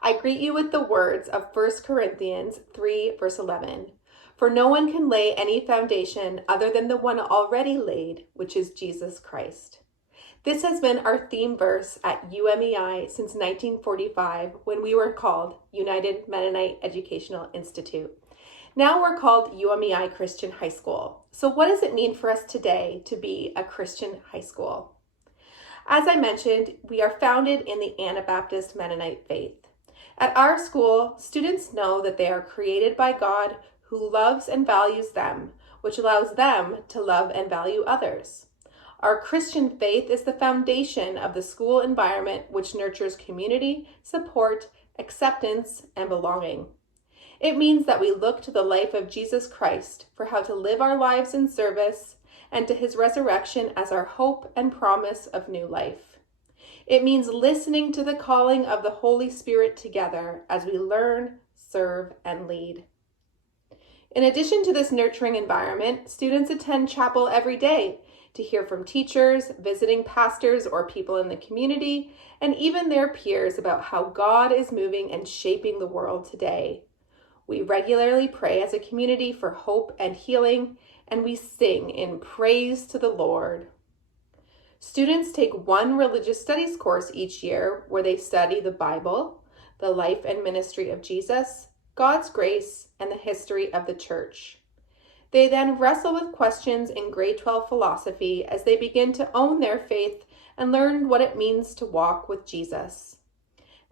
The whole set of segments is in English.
I greet you with the words of 1 Corinthians 3, verse 11. For no one can lay any foundation other than the one already laid, which is Jesus Christ. This has been our theme verse at UMEI since 1945, when we were called United Mennonite Educational Institute. Now we're called UMEI Christian High School. So what does it mean for us today to be a Christian high school? As I mentioned, we are founded in the Anabaptist Mennonite faith. At our school, students know that they are created by God who loves and values them, which allows them to love and value others. Our Christian faith is the foundation of the school environment, which nurtures community, support, acceptance, and belonging. It means that we look to the life of Jesus Christ for how to live our lives in service and to his resurrection as our hope and promise of new life. It means listening to the calling of the Holy Spirit together as we learn, serve, and lead. In addition to this nurturing environment, students attend chapel every day to hear from teachers, visiting pastors, or people in the community, and even their peers about how God is moving and shaping the world today. We regularly pray as a community for hope and healing, and we sing in praise to the Lord. Students take one religious studies course each year where they study the Bible, the life and ministry of Jesus, God's grace, and the history of the church. They then wrestle with questions in grade 12 philosophy as they begin to own their faith and learn what it means to walk with Jesus.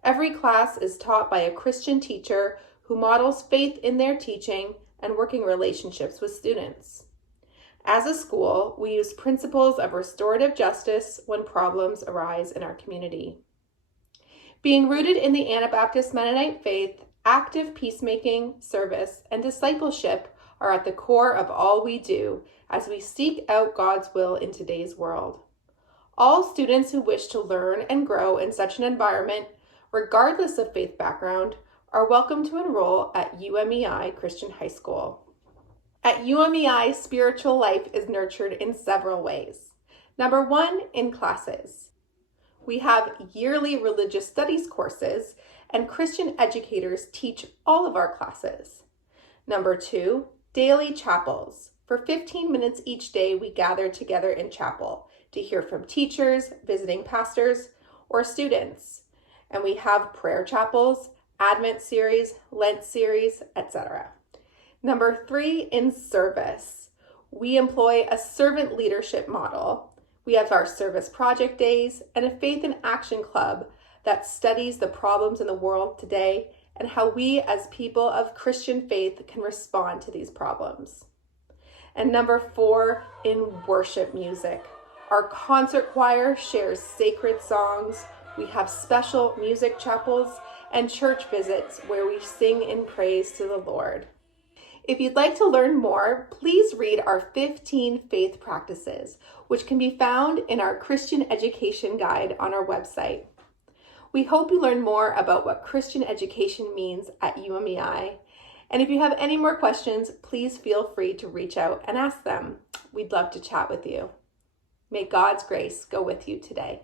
Every class is taught by a Christian teacher who models faith in their teaching and working relationships with students. As a school, we use principles of restorative justice when problems arise in our community. Being rooted in the Anabaptist Mennonite faith, active peacemaking, service, and discipleship are at the core of all we do as we seek out God's will in today's world. All students who wish to learn and grow in such an environment, regardless of faith background, are welcome to enroll at UMEI Christian High School. At UMEI, spiritual life is nurtured in several ways. Number one, in classes. We have yearly religious studies courses, and Christian educators teach all of our classes. Number two, daily chapels. For 15 minutes each day, we gather together in chapel to hear from teachers, visiting pastors, or students. And we have prayer chapels, Advent series, Lent series, etc. Number three, in service. We employ a servant leadership model. We have our service project days and a faith in action club that studies the problems in the world today and how we as people of Christian faith can respond to these problems. And number four, in worship music. Our concert choir shares sacred songs. We have special music chapels and church visits where we sing in praise to the Lord. If you'd like to learn more, please read our 15 faith practices, which can be found in our Christian education guide on our website. We hope you learn more about what Christian education means at UMEI. And if you have any more questions, please feel free to reach out and ask them. We'd love to chat with you. May God's grace go with you today.